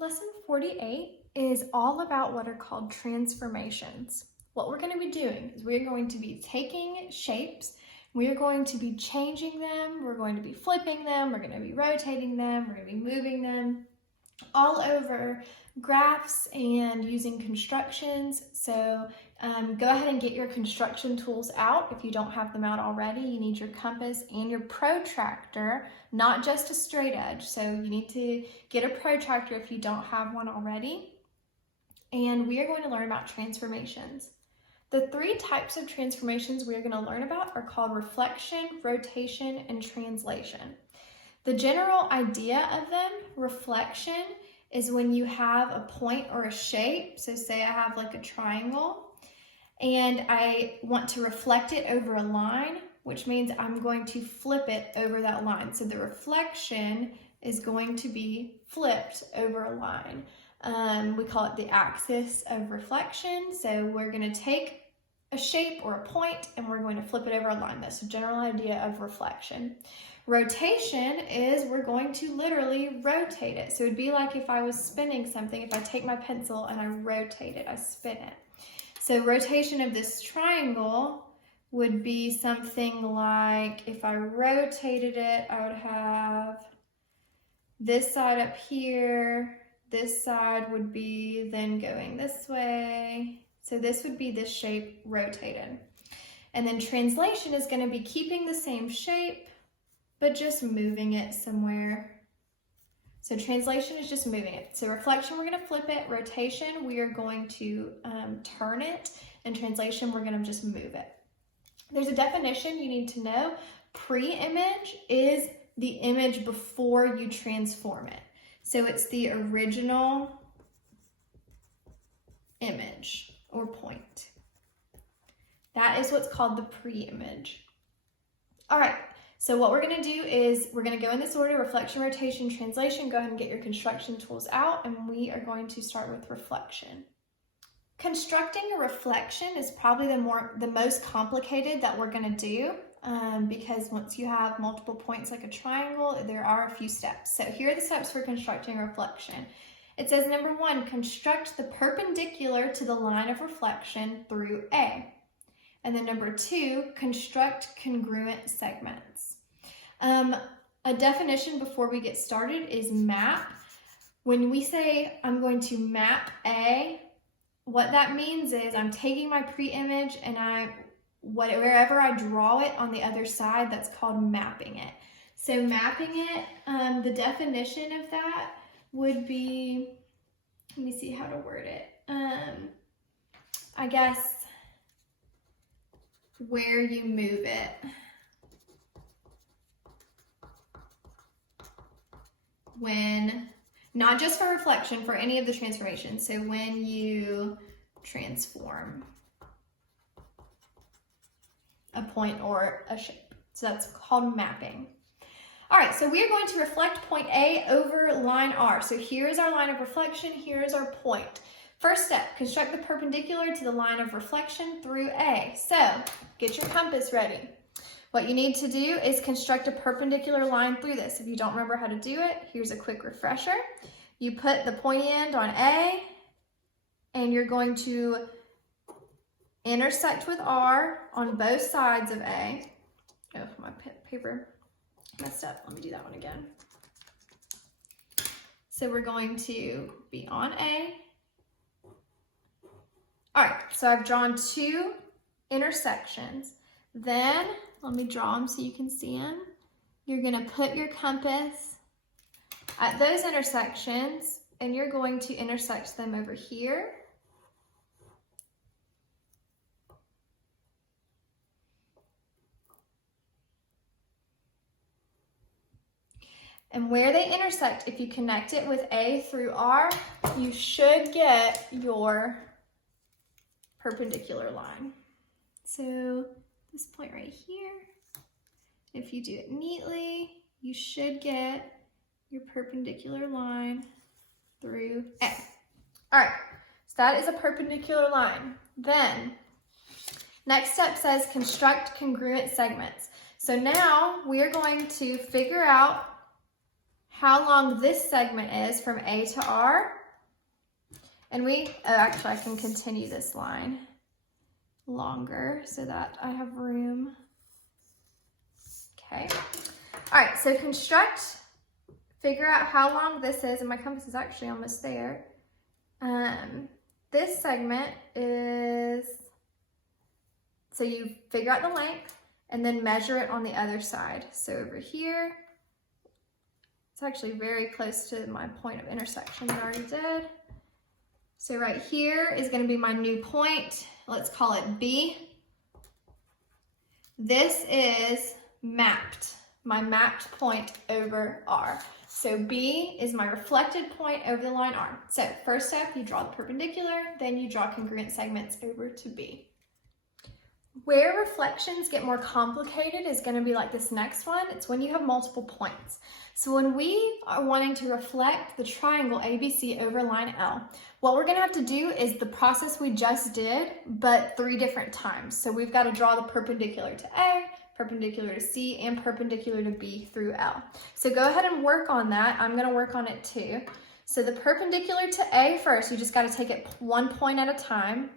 Lesson 48 is all about what are called transformations. What we're going to be doing is we're going to be taking shapes, we're going to be changing them, we're going to be flipping them, we're going to be rotating them, we're going to be moving them all over graphs and using constructions. So go ahead and get your construction tools out. If you don't have them out already, you need your compass and your protractor, not just a straight edge. So you need to get a protractor if you don't have one already. And we are going to learn about transformations. The three types of transformations we are going to learn about are called reflection, rotation, and translation. The general idea of them, reflection, is when you have a point or a shape. So say I have like a triangle and I want to reflect it over a line, which means I'm going to flip it over that line. So the reflection is going to be flipped over a line. We call it the axis of reflection. So we're going to take a shape or a point and we're going to flip it over a line. That's the general idea of reflection. Rotation is we're going to literally rotate it. So it'd be like if I was spinning something, if I take my pencil and I rotate it, I spin it. So rotation of this triangle would be something like if I rotated it, I would have this side up here, this side would be then going this way. So this would be this shape rotated. And then translation is going to be keeping the same shape, but just moving it somewhere. So translation is just moving it. So reflection, we're going to flip it. Rotation, we are going to turn it. And translation, we're going to just move it. There's a definition you need to know. Pre-image is the image before you transform it. So it's the original image or point. That is what's called the pre-image. All right. So what we're going to do is we're going to go in this order: reflection, rotation, translation. Go ahead and get your construction tools out, and we are going to start with reflection. Constructing a reflection is probably the most complicated that we're going to do because once you have multiple points like a triangle, there are a few steps. So here are the steps for constructing a reflection. It says number 1, construct the perpendicular to the line of reflection through A. And then number 2, construct congruent segments. A definition before we get started is map. When we say I'm going to map A, what that means is I'm taking my pre-image and wherever I draw it on the other side, that's called mapping it. So mapping it, the definition of that would be, let me see how to word it. I guess where you move it. When, not just for reflection, for any of the transformations. So when you transform a point or a shape. So that's called mapping. All right, so we are going to reflect point A over line R. So here's our line of reflection, here's our point. First step, construct the perpendicular to the line of reflection through A. So get your compass ready. What you need to do is construct a perpendicular line through this. If you don't remember how to do it, here's a quick refresher. You put the pointy end on A, and you're going to intersect with R on both sides of A. Oh, my paper messed up. Let me do that one again. So we're going to be on A. All right, so I've drawn 2 intersections. Then, let me draw them so you can see them. You're gonna put your compass at those intersections and you're going to intersect them over here. And where they intersect, if you connect it with A through R, you should get your perpendicular line. So this point right here, if you do it neatly, you should get your perpendicular line through A. All right, so that is a perpendicular line. Then, next step says construct congruent segments. So now we are going to figure out how long this segment is from A to R. And actually I can continue this line longer so that I have room. Okay. All right, so construct, figure out how long this is, and my compass is actually almost there. This segment is, so you figure out the length and then measure it on the other side. So over here, it's actually very close to my point of intersection that I already did. So right here is going to be my new point. Let's call it B. This is mapped, my mapped point over R. So B is my reflected point over the line R. So first step, you draw the perpendicular, then you draw congruent segments over to B. Where reflections get more complicated is going to be like this next one. It's when you have multiple points. So when we are wanting to reflect the triangle ABC over line L, what we're going to have to do is the process we just did, but 3 different times. So we've got to draw the perpendicular to A, perpendicular to C, and perpendicular to B through L. So go ahead and work on that. I'm going to work on it too. So the perpendicular to A first, you just got to take it 1 point at a time.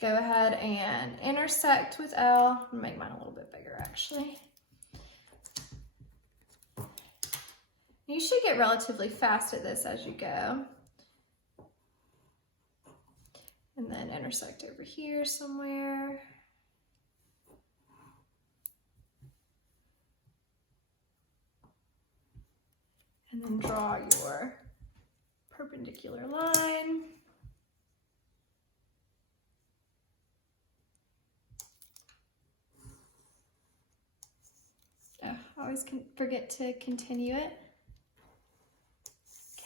Go ahead and intersect with L. I'll make mine a little bit bigger actually. You should get relatively fast at this as you go. And then intersect over here somewhere. And then draw your perpendicular line. Oh, I always forget to continue it.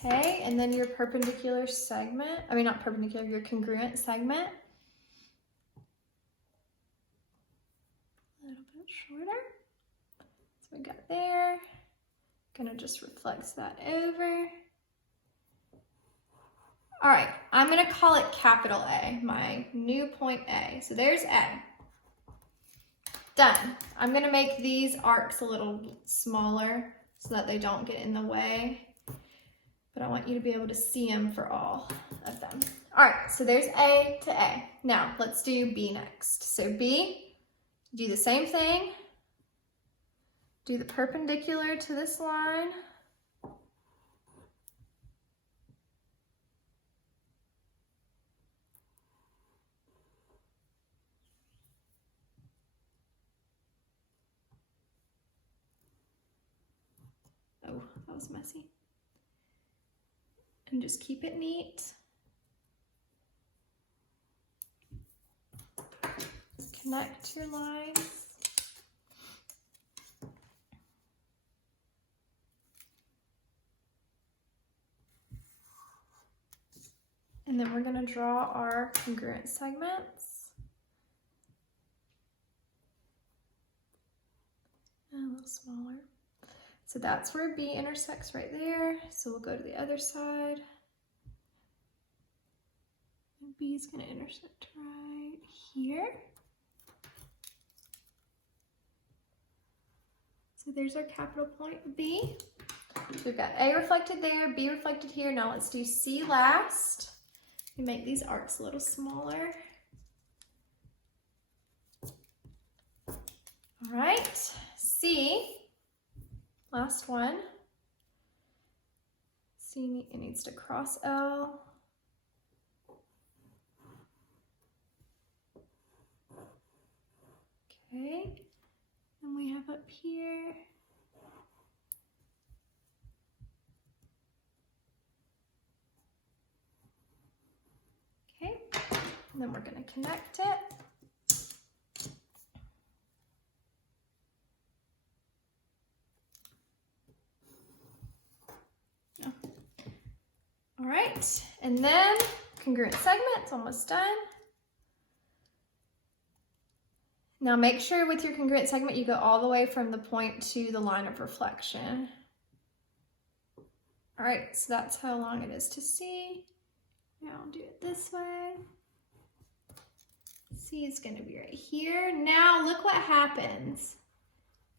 Okay, and then your perpendicular segment, not perpendicular, your congruent segment. A little bit shorter. So we got there. Gonna just reflect that over. All right, I'm gonna call it capital A, my new point A. So there's A. Done. I'm gonna make these arcs a little smaller so that they don't get in the way, but I want you to be able to see them for all of them. All right, so there's A to A. Now let's do B next. So B, do the same thing. Do the perpendicular to this line. Oh, that was messy. And just keep it neat. Connect your lines. And then we're going to draw our congruent segments. And a little smaller. So that's where B intersects right there. So we'll go to the other side. And B is going to intersect right here. So there's our capital point B. So we've got A reflected there, B reflected here. Now let's do C last. We make these arcs a little smaller. All right, C, last one. C, it needs to cross L. Okay, and we have up here. Okay, and then we're going to connect it. Oh. All right, and then congruent segments, almost done. Now make sure with your congruent segment you go all the way from the point to the line of reflection. All right, so that's how long it is to C. Now I'll do it this way. C is going to be right here. Now look what happens.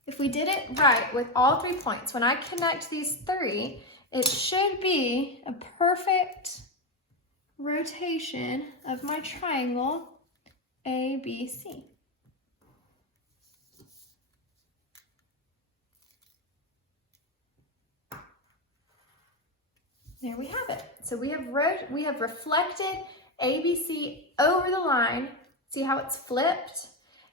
if we did it right with all 3 points, when I connect these 3, it should be a perfect rotation of my triangle ABC. There we have it. So we have reflected ABC over the line. See how it's flipped?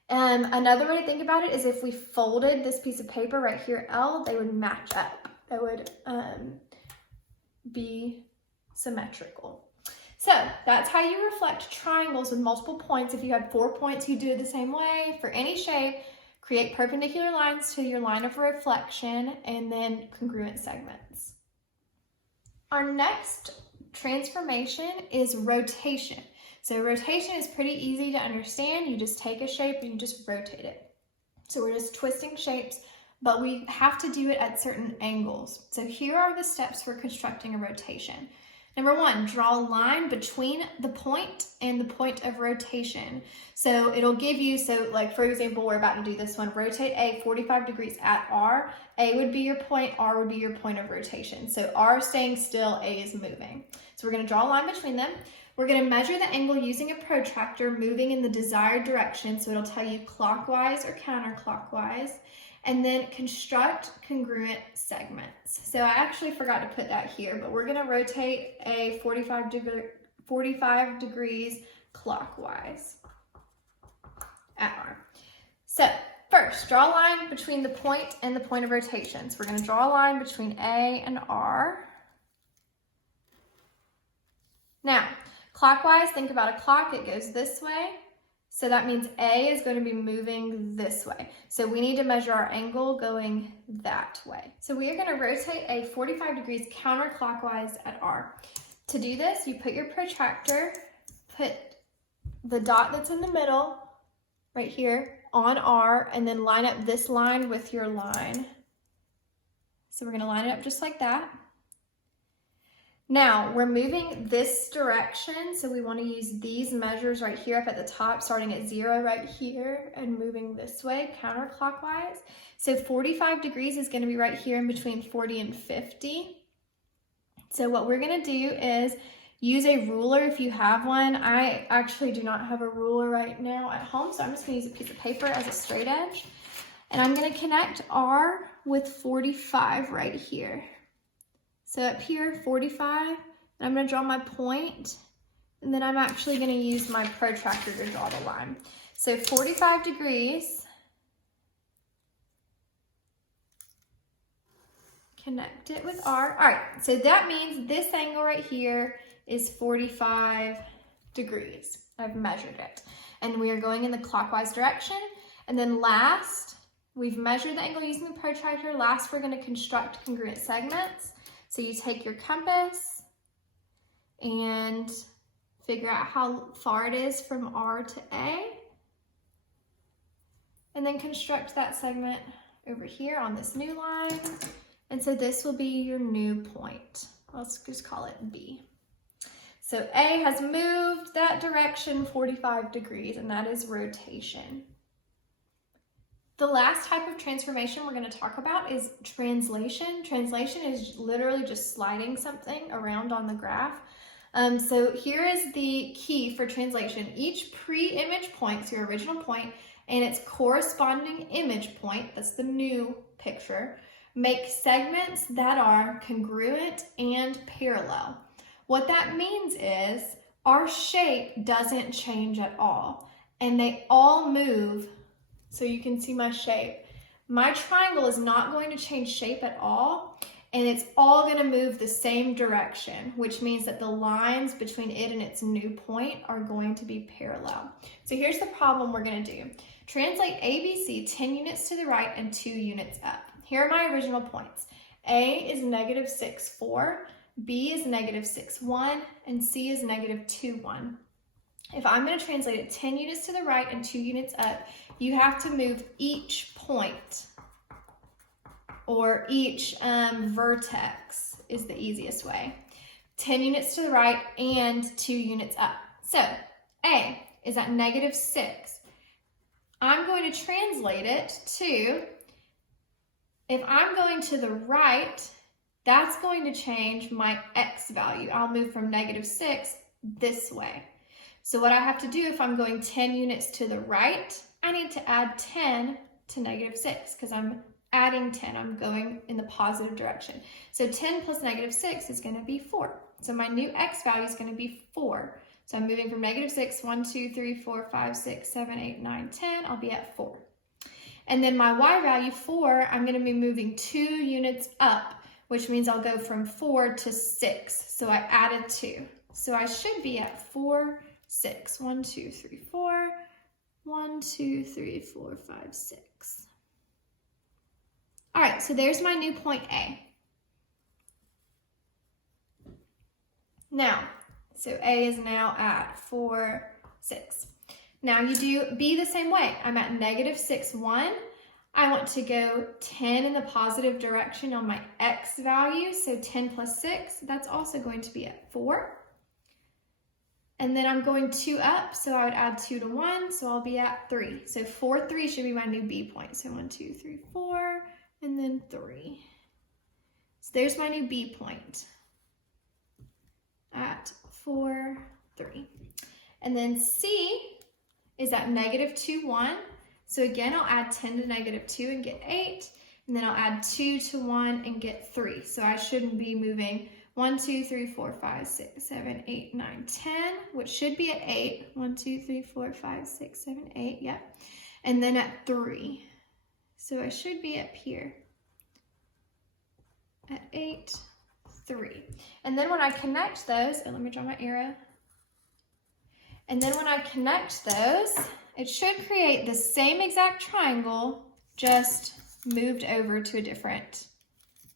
Another way to think about it is if we folded this piece of paper right here, L, they would match up. They would be symmetrical. So that's how you reflect triangles with multiple points. If you had 4 points, you do it the same way. For any shape, create perpendicular lines to your line of reflection and then congruent segments. Our next transformation is rotation. So rotation is pretty easy to understand. You just take a shape and you just rotate it. So we're just twisting shapes, but we have to do it at certain angles. So here are the steps for constructing a rotation. Number 1, draw a line between the point and the point of rotation. So it'll give you, like for example, we're about to do this one, rotate A 45 degrees at R. A would be your point, R would be your point of rotation. So R is staying still, A is moving. So we're gonna draw a line between them. We're gonna measure the angle using a protractor moving in the desired direction. So it'll tell you clockwise or counterclockwise. And then construct congruent segments. So I actually forgot to put that here, but we're gonna rotate a 45 degrees clockwise at R. So first, draw a line between the point and the point of rotation. So we're gonna draw a line between A and R. Now, clockwise, think about a clock, it goes this way. So that means A is going to be moving this way. So we need to measure our angle going that way. So we are going to rotate a 45 degrees counterclockwise at R. To do this, you put your protractor, put the dot that's in the middle right here on R, and then line up this line with your line. So we're going to line it up just like that. Now, we're moving this direction, so we want to use these measures right here up at the top, starting at 0 right here and moving this way, counterclockwise. So 45 degrees is going to be right here in between 40 and 50. So what we're going to do is use a ruler if you have one. I actually do not have a ruler right now at home, so I'm just going to use a piece of paper as a straight edge. And I'm going to connect R with 45 right here. So up here, 45, and I'm gonna draw my point, and then I'm actually gonna use my protractor to draw the line. So 45 degrees, connect it with R. All right, so that means this angle right here is 45 degrees. I've measured it. And we are going in the clockwise direction. And then last, we've measured the angle using the protractor. Last, we're gonna construct congruent segments. So you take your compass and figure out how far it is from R to A, and then construct that segment over here on this new line. And so this will be your new point. Let's just call it B. So A has moved that direction 45 degrees, and that is rotation. The last type of transformation we're going to talk about is translation. Translation is literally just sliding something around on the graph. So here is the key for translation. Each pre-image point, so your original point, and its corresponding image point, that's the new picture, make segments that are congruent and parallel. What that means is our shape doesn't change at all, and they all move. So you can see my shape. My triangle is not going to change shape at all, and it's all going to move the same direction, which means that the lines between it and its new point are going to be parallel. So here's the problem we're going to do. Translate ABC 10 units to the right and 2 units up. Here are my original points. A is negative 6, 4, B is negative 6, 1, and C is negative 2, 1. If I'm going to translate it 10 units to the right and 2 units up, you have to move each point, or each vertex is the easiest way. 10 units to the right and 2 units up. So A is at negative 6. I'm going to translate it to If I'm going to the right, that's going to change my x value. I'll move from -6 this way. So what I have to do if I'm going 10 units to the right, I need to add 10 to -6 because I'm adding 10. I'm going in the positive direction. So 10 plus -6 is going to be 4. So my new x value is going to be 4. So I'm moving from -6, 1, 2, 3, 4, 5, 6, 7, 8, 9, 10. I'll be at 4. And then my y value, 4, I'm going to be moving 2 units up, which means I'll go from 4 to 6. So I added 2. So I should be at 4, 6. 1, 2, 3, 4. 1, 2, 3, 4, 5, 6. All right, so there's my new point A. Now, so A is now at 4, 6. Now you do B the same way. I'm at -6, 1. I want to go 10 in the positive direction on my x value. So 10 plus 6, that's also going to be at 4. And then I'm going 2 up, so I would add 2 to 1, so I'll be at 3. So 4, 3 should be my new B point. So 1, 2, 3, 4, and then 3. So there's my new B point at 4, 3. And then C is at -2, 1. So again, I'll add 10 to -2 and get 8. And then I'll add 2 to 1 and get 3. So I shouldn't be moving 1, 2, 3, 4, 5, 6, 7, 8, 9, 10, which should be at 8. 1, 2, 3, 4, 5, 6, 7, 8, yep. And then at 3. So I should be up here at 8, 3. And then when I connect those, and let me draw my arrow. And then when I connect those, it should create the same exact triangle, just moved over to a different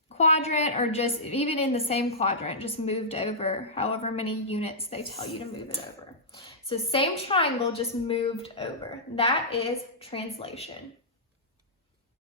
quadrant, or just even in the same quadrant, just moved over however many units they tell you to move it over. So same triangle, just moved over. That is translation.